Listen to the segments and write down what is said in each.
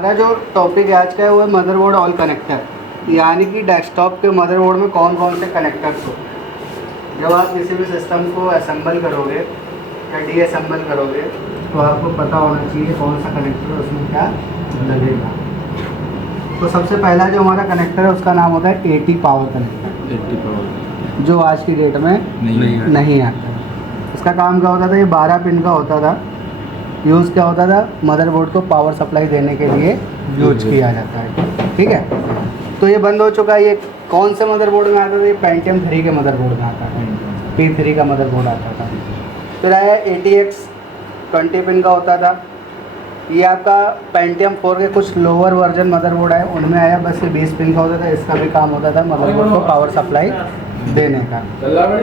हमारा जो टॉपिक है आज का है वो है मदरबोर्ड ऑल कनेक्टर, यानी कि डेस्कटॉप के मदरबोर्ड में कौन कौन से कनेक्टर्स हो। जब आप किसी भी सिस्टम को असेंबल करोगे या डीअसेंबल करोगे तो आपको पता होना चाहिए कौन सा कनेक्टर उसमें क्या लगेगा। तो सबसे पहला जो हमारा कनेक्टर है उसका नाम होता है एटी पावर कनेक्टर, 80 पावर जो आज की डेट में नहीं आता। इसका काम क्या होता था, ये 12 पिन का होता था। यूज़ क्या होता था, मदरबोर्ड को पावर सप्लाई देने के लिए यूज किया जाता है। ठीक है, तो ये बंद हो चुका है। ये कौन से मदरबोर्ड में आता था, ये पेंटियम 3 के मदरबोर्ड में आता था, P3 का मदरबोर्ड आता था। फिर आया ATX 20 पिन का होता था। ये आपका पेंटियम 4 के कुछ लोअर वर्जन मदरबोर्ड आए, उनमें आया बस ये 20 पिन का होता था। इसका भी काम होता था मदरबोर्ड को पावर सप्लाई देने का।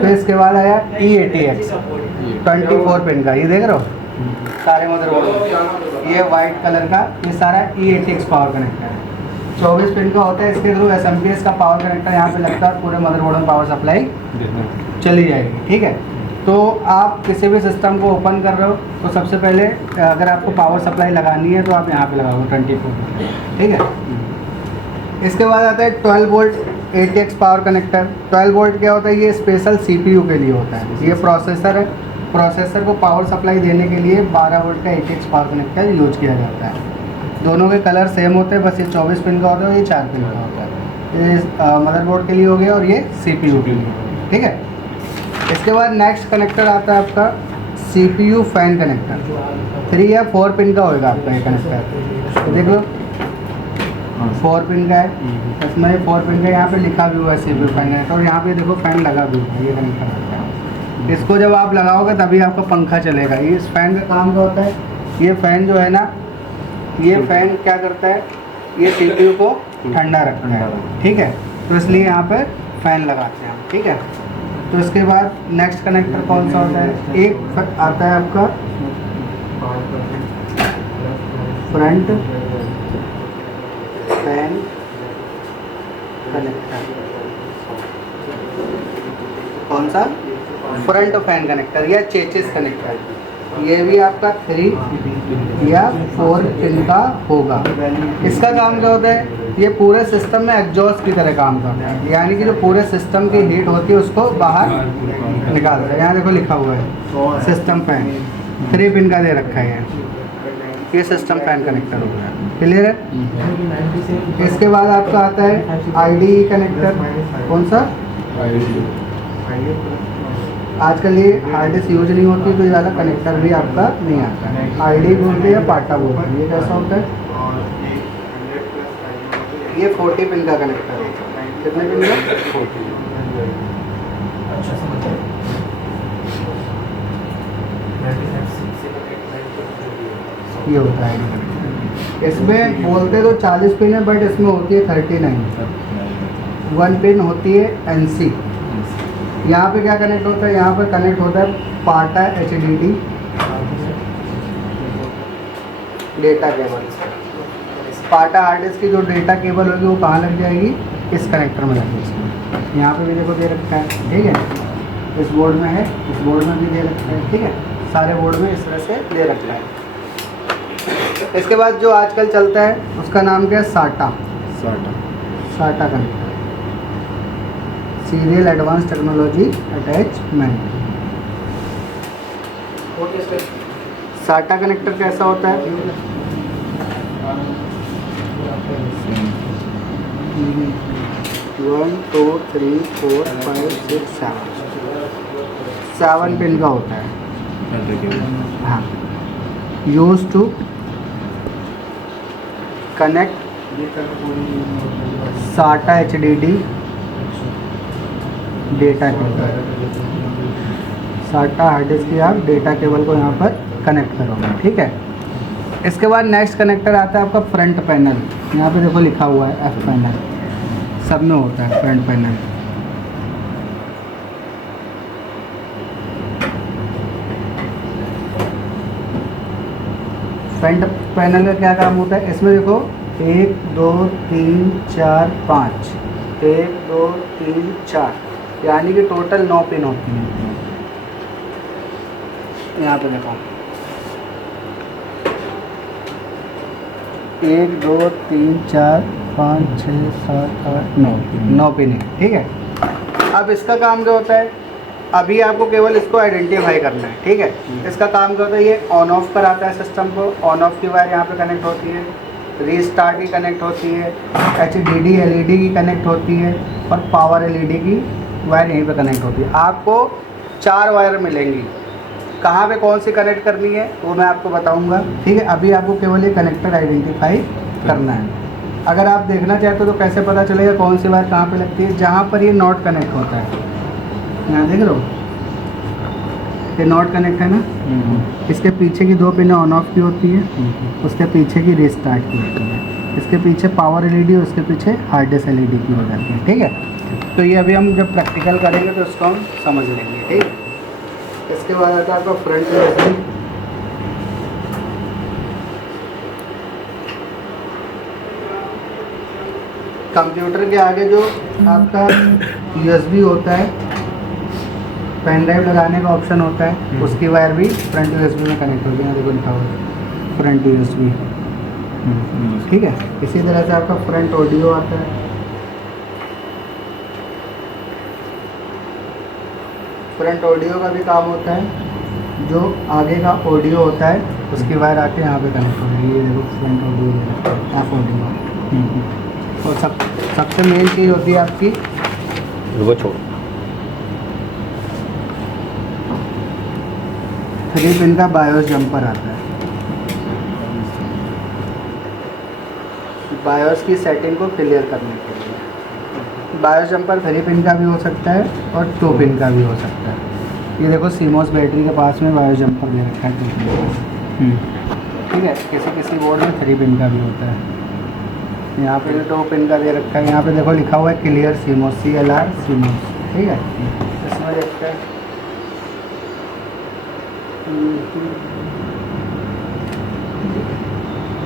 तो इसके बाद आया EATX 24 पिन का, ये देख रहे हो सारे मदरबोर्ड, ये वाइट कलर का, ये सारा EATX पावर कनेक्टर है। 24 पिन का होता है। इसके थ्रू SMPS का पावर कनेक्टर यहाँ पे लगता है, पूरे मदरबोर्ड में पावर सप्लाई चली जाएगी। ठीक है, तो आप किसी भी सिस्टम को ओपन कर रहे हो तो सबसे पहले अगर आपको पावर सप्लाई लगानी है तो आप यहाँ पे लगाओगे 24। ठीक है, इसके बाद आता है 12 volt ATX power connector. 12 volt क्या होता है, ये स्पेशल CPU के लिए होता है। ये प्रोसेसर है, प्रोसेसर को पावर सप्लाई देने के लिए 12 वोल्ट का ATX पावर कनेक्टर यूज किया जाता है। दोनों के कलर सेम होते हैं, बस ये 24 पिन का होता है, ये 4 पिन का होता है। ये मदरबोर्ड के लिए हो गया और ये CPU के लिए। ठीक है, इसके बाद नेक्स्ट कनेक्टर आता है आपका CPU फैन कनेक्टर। 3 या 4 पिन का होगा आपका ये कनेक्टर। तो देख लो 4 पिन का है, इसमें 4 पिन का यहाँ पे लिखा भी हुआ है CPU फैन कनेक्टर, और यहाँ पे देखो फैन लगा भी हुआ है, ये कनेक्टर आता है। इसको जब आप लगाओगे तभी आपका पंखा चलेगा। ये इस फैन का काम क्या होता है, ये फैन जो है ना, ये फैन क्या करता है, ये CPU को ठंडा रखता है। ठीक है, तो इसलिए यहाँ पे फैन लगाते हैं हम। ठीक है, तो इसके बाद नेक्स्ट कनेक्टर कौन सा होता है, एक आता है आपका फ्रंट फैन कनेक्टर। कौन सा, फ्रंट फैन कनेक्टर या चेचिस कनेक्टर। ये भी आपका 3 या 4 पिन का होगा। इसका काम क्या होता है, ये पूरे सिस्टम में एग्जॉस्ट की तरह काम करता है, यानी कि जो पूरे सिस्टम की हीट होती है उसको बाहर निकालता है। यहाँ देखो लिखा हुआ है सिस्टम फैन, 3 पिन का दे रखा है। ये सिस्टम फैन कनेक्टर हो गया, क्लियर है। इसके बाद आपका आता है IDE कनेक्टर। कौन सा, आजकल ये हार्ड डिस्क यूज नहीं होती तो ज़्यादा कनेक्टर भी आपका नहीं आता है। IDE बोलते हैं, पाटा बोलते हैं। ये कैसा होता है, ये 40 पिन का कनेक्टर होता है। कितने पिन का, 40। ये होता है कनेक्टर। इसमें बोलते तो 40 पिन है, बट इसमें होती है 39। 1 पिन होती है NC। यहाँ पे क्या कनेक्ट होता है, यहाँ पर कनेक्ट होता है पाटा HDD डेटा केबल। पाटा हार्ड डिस्क की जो डेटा केबल होगी वो कहाँ लग जाएगी, इस कनेक्टर में लगेगी। यहाँ पे भी देखो दे रखा है। ठीक है, इस बोर्ड में है, इस बोर्ड में भी दे रखा है। ठीक है, सारे बोर्ड में इस तरह से दे रखा है। इसके बाद जो आजकल चलता है उसका नाम क्या है, साटा connector, serial advance technology attachment. साटा कनेक्टर कैसा होता है, 1 2 3 4 5 6 7 पिन का होता है। हाँ, यूज टू कनेक्ट साटा HDD डेटा केबल। साटा हार्ड डिस्क की आप डेटा केबल को यहाँ पर कनेक्ट करोगे। ठीक है, इसके बाद नेक्स्ट कनेक्टर आता है आपका फ्रंट पैनल। यहाँ पे देखो लिखा हुआ है F पैनल, सब में होता है फ्रंट पैनल। फ्रंट पैनल का क्या काम होता है, इसमें देखो 1 2 3 4 5, 1 2 3 4, यानी कि टोटल 9 पिन होती हैं। यहाँ पे देखो 1 2 3 4 5 6 7 8 9 पिन है, ठीक है। अब इसका काम क्या होता है, अभी आपको केवल इसको आइडेंटिफाई करना है, ठीक है। इसका काम क्या होता है, ये ऑन ऑफ कराता है सिस्टम को। ऑन ऑफ की वायर यहाँ पे कनेक्ट होती है, रीस्टार्ट की कनेक्ट होती है, HDD LED की कनेक्ट होती है और पावर LED की वायर यहीं पे कनेक्ट होती है। आपको 4 वायर मिलेंगी, कहाँ पे कौन सी कनेक्ट करनी है वो मैं आपको बताऊंगा, ठीक है। अभी आपको केवल ये कनेक्टर आइडेंटिफाई करना है। अगर आप देखना चाहते हो तो कैसे पता चलेगा कौन सी वायर कहाँ पे लगती है, जहाँ पर ये नॉट कनेक्ट होता है, यहाँ देख लो ये नॉट कनेक्ट है ना, इसके पीछे की 2 पिन ऑन ऑफ की होती है, उसके पीछे की रीस्टार्ट की होती है, इसके पीछे पावर LED और उसके पीछे हार्ड डिस्क LED की हो जाती है, ठीक है। तो ये अभी हम जब प्रैक्टिकल करेंगे तो उसको हम समझ लेंगे, ठीक है। इसके बाद आता है आपका फ्रंट USB। कंप्यूटर के आगे जो आपका USB होता है, पेन ड्राइव लगाने का ऑप्शन होता है, उसकी वायर भी फ्रंट USB में कनेक्ट होगी। यहाँ देखो लिखा हुआ है फ्रंट USB, ठीक है। इसी तरह से आपका फ्रंट ऑडियो आता है। फ्रंट ऑडियो का भी काम होता है, जो आगे का ऑडियो होता है उसकी वायर आके यहाँ पे कनेक्ट हो जाएगी। ये देखो फ्रंट ऑडियो, एफ ऑडियो। और सबसे मेन चीज़ होती है आपकी वो छोड़ 3 पिन का बायोस जंपर आता है। बायोस की सेटिंग को क्लियर करने के लिए बायोस जंपर 3 पिन का भी हो सकता है और 2 पिन का भी हो सकता है। ये देखो सीमोस बैटरी के पास में बायोस जंपर दे रखा है 2 पिन का, ठीक है। किसी बोर्ड में 3 पिन का भी होता है। यहाँ पे 2 पिन का दे रखा है। यहाँ पे देखो लिखा हुआ है क्लियर सीमोस, CLR सीमोस, ठीक है। इसमें देखते हैं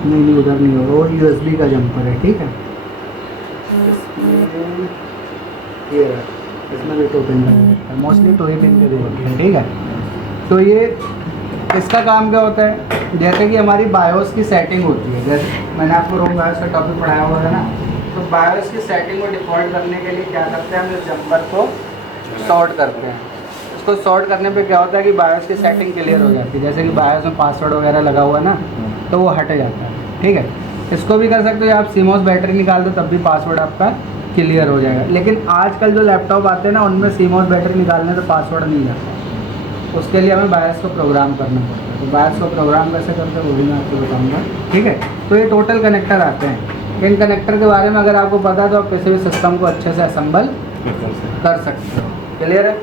नहीं उधर नहीं होगा, वो USB का जंपर है, ठीक है। ये इसमें भी 2 पिन का, मोस्टली 2 ही पिन के दे रखे हैं, ठीक है। तो ये इसका काम क्या होता है, जैसे कि हमारी बायोस की सेटिंग होती है, जैसे मैंने आपको रोम बायोस का टॉपिक पढ़ाया हुआ है ना, तो बायोस की सेटिंग को डिफ़ॉल्ट करने के लिए क्या करते हैं, हम इस जंपर को शॉर्ट करते हैं। इसको शॉर्ट करने पे क्या होता है कि बायोस की सेटिंग क्लियर हो जाती है। जैसे कि बायोस में पासवर्ड वगैरह लगा हुआ है ना, तो वो हट जाता है, ठीक है। इसको भी कर सकते हो, आप सीमोस बैटरी निकाल दो तब भी पासवर्ड आपका क्लियर हो जाएगा। लेकिन आजकल जो लैपटॉप आते हैं ना, उनमें सीमोस बैटरी निकालने से पासवर्ड नहीं जाता, उसके लिए हमें बायोस को प्रोग्राम करना पड़ता है। तो बायोस को प्रोग्राम कैसे करते हैं वो भी मैं आपको बताऊँगा, ठीक है। तो ये टोटल कनेक्टर आते हैं। इन कनेक्टर के बारे में अगर आपको पता है तो आप किसी भी सिस्टम को अच्छे से असेंबल कर सकते हो। क्लियर है।